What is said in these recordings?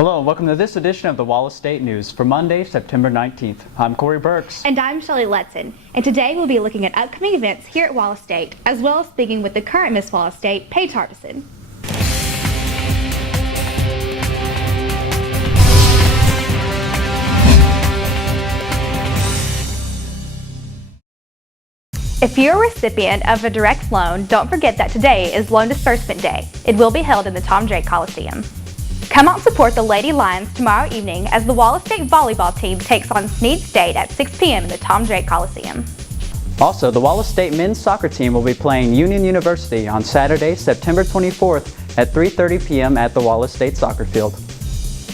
Hello and welcome to this edition of the Wallace State News for Monday, September 19th. I'm Corey Burks. And I'm Shelley Letson. And today we'll be looking at upcoming events here at Wallace State, as well as speaking with the current Miss Wallace State, Paige Harbison. If you're a recipient of a direct loan, don't forget that today is Loan Disbursement Day. It will be held in the Tom Drake Coliseum. Come out and support the Lady Lions tomorrow evening as the Wallace State volleyball team takes on Snead State at 6 p.m. in the Tom Drake Coliseum. Also, the Wallace State men's soccer team will be playing Union University on Saturday, September 24th at 3:30 p.m. at the Wallace State soccer field.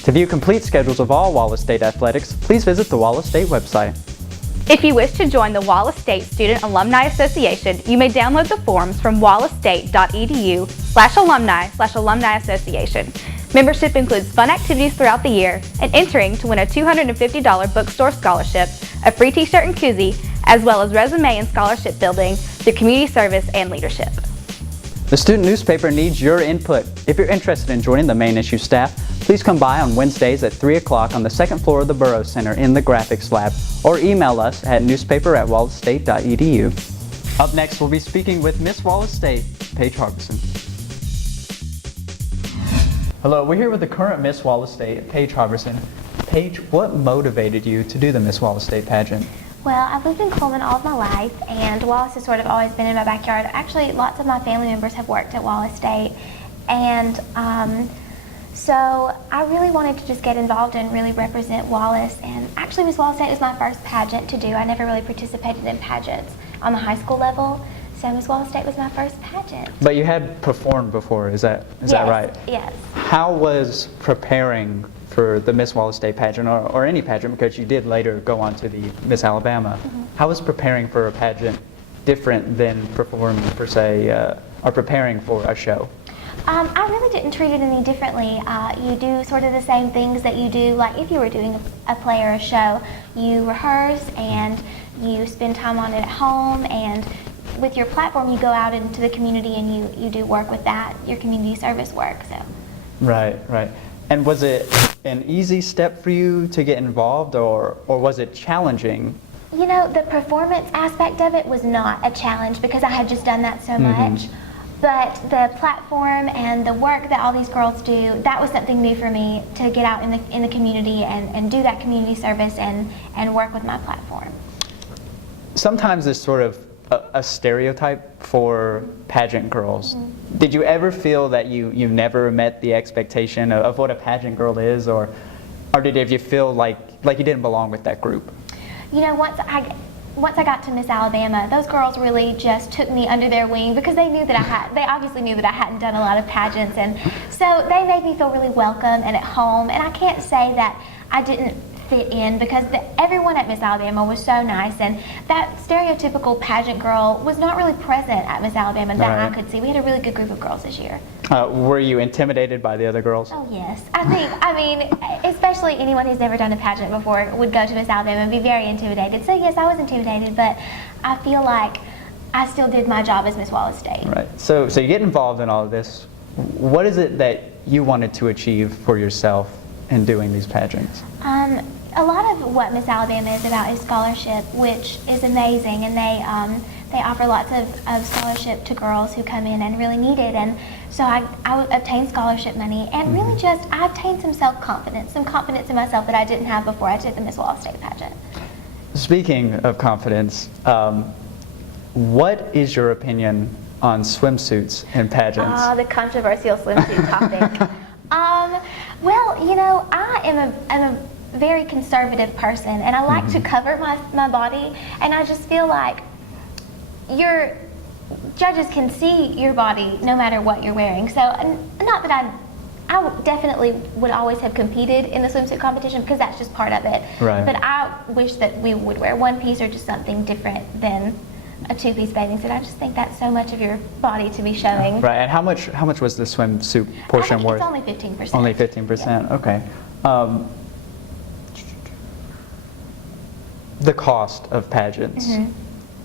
To view complete schedules of all Wallace State athletics, please visit the Wallace State website. If you wish to join the Wallace State Student Alumni Association, you may download the forms from wallacestate.edu/alumni/alumni association. Membership includes fun activities throughout the year and entering to win a $250 bookstore scholarship, a free t-shirt and koozie, as well as resume and scholarship building through community service and leadership. The student newspaper needs your input. If you're interested in joining the main issue staff, please come by on Wednesdays at 3 o'clock on the second floor of the Burroughs Center in the graphics lab, or email us at newspaper@wallacestate.edu. Up next, we'll be speaking with Miss Wallace State, Paige Harbison. Hello, we're here with the current Miss Wallace State, Paige Harbison. Paige, what motivated you to do the Miss Wallace State pageant? Well, I've lived in Coleman all of my life, and Wallace has sort of always been in my backyard. Actually, lots of my family members have worked at Wallace State, and so I really wanted to just get involved and really represent Wallace. And actually, Miss Wallace State was my first pageant to do. I never really participated in pageants on the high school level, so Miss Wallace State was my first pageant. But you had performed before, is that right? Yes. How was preparing for the Miss Wallace State pageant, or any pageant, because you did later go on to the Miss Alabama, how was preparing for a pageant different than performing for, say, or preparing for a show? I really didn't treat it any differently. You do sort of the same things that you do, like if you were doing a play or a show. You rehearse and you spend time on it at home, and with your platform you go out into the community and you do work with that, your community service work. So. Right. And was it an easy step for you to get involved, or was it challenging? You know, the performance aspect of it was not a challenge because I had just done that so much. But the platform and the work that all these girls do, that was something new for me, to get out in the community and do that community service and work with my platform. Sometimes there's sort of a stereotype for pageant girls. Did you ever feel that you never met the expectation of what a pageant girl is, or did you feel like you didn't belong with that group? You know, once I got to Miss Alabama, those girls really just took me under their wing because they obviously knew that I hadn't done a lot of pageants, and so they made me feel really welcome and at home. And I can't say that I didn't fit in because everyone at Miss Alabama was so nice, and that stereotypical pageant girl was not really present at Miss Alabama that I could see. We had a really good group of girls this year. Were you intimidated by the other girls? Oh yes, I mean, especially anyone who's never done a pageant before would go to Miss Alabama and be very intimidated. So yes, I was intimidated, but I feel like I still did my job as Miss Wallace State. Right. So you get involved in all of this. What is it that you wanted to achieve for yourself in doing these pageants? A lot of what Miss Alabama is about is scholarship, which is amazing, and they offer lots of scholarship to girls who come in and really need it. And so I obtained scholarship money, and really I obtained some self-confidence, some confidence in myself that I didn't have before I did the Miss Wallace State pageant. Speaking of confidence, what is your opinion on swimsuits in pageants? The controversial swimsuit topic. Well, you know, I'm a very conservative person, and I like to cover my body, and I just feel like your judges can see your body no matter what you're wearing. So not that I definitely would always have competed in the swimsuit competition because that's just part of it. Right. But I wish that we would wear one piece or just something different than a two-piece bathing suit. I just think that's so much of your body to be showing. Right. And how much was the swimsuit portion worth? It's only 15%. Only 15%. Yeah. Okay. The cost of pageants.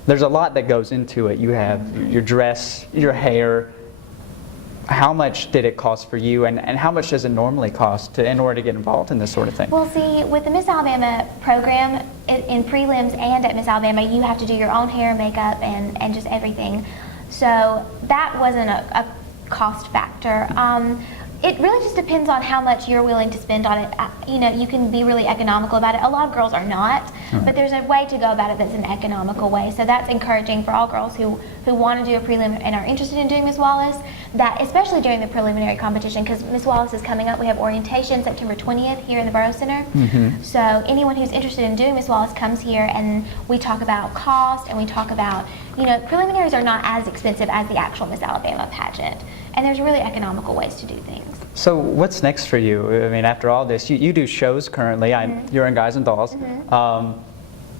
There's a lot that goes into it. You have your dress, your hair. how much did it cost for you, and how much does it normally cost in order to get involved in this sort of thing? Well, see, with the Miss Alabama program, in prelims and at Miss Alabama, you have to do your own hair, makeup, and just everything. So that wasn't a cost factor. It really just depends on how much you're willing to spend on it. You know, you can be really economical about it. A lot of girls are not, but there's a way to go about it that's an economical way. So that's encouraging for all girls who want to do a prelim and are interested in doing Miss Wallace, that especially during the preliminary competition, because Miss Wallace is coming up. We have orientation September 20th here in the Borough Center. So anyone who's interested in doing Miss Wallace comes here, and we talk about cost, and we talk about, you know, preliminaries are not as expensive as the actual Miss Alabama pageant. And there's really economical ways to do things. So what's next for you? I mean, after all this, you do shows currently. You're in Guys and Dolls.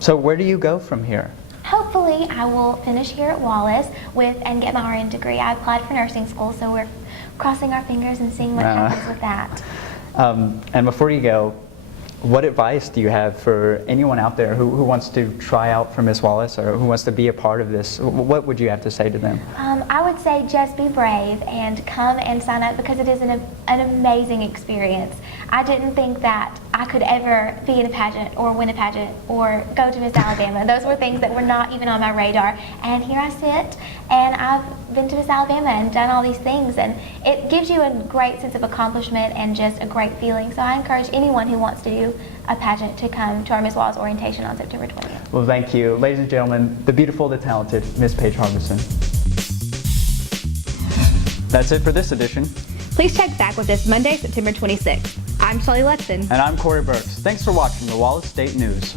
So where do you go from here? Hopefully, I will finish here at Wallace and get my RN degree. I applied for nursing school, so we're crossing our fingers and seeing what happens with that. And before you go, what advice do you have for anyone out there who wants to try out for Miss Wallace, or who wants to be a part of this? What would you have to say to them? I would say just be brave and come and sign up, because it is an amazing experience. I didn't think that I could ever be in a pageant or win a pageant or go to Miss Alabama. Those were things that were not even on my radar. And here I sit, and I've been to Miss Alabama and done all these things, and it gives you a great sense of accomplishment and just a great feeling. So I encourage anyone who wants to do a pageant to come to our Miss Wallace orientation on September 20th. Well, thank you. Ladies and gentlemen, the beautiful, the talented Miss Paige Harbison. That's it for this edition. Please check back with us Monday, September 26th. I'm Shelly Letson. And I'm Corey Burks. Thanks for watching the Wallace State News.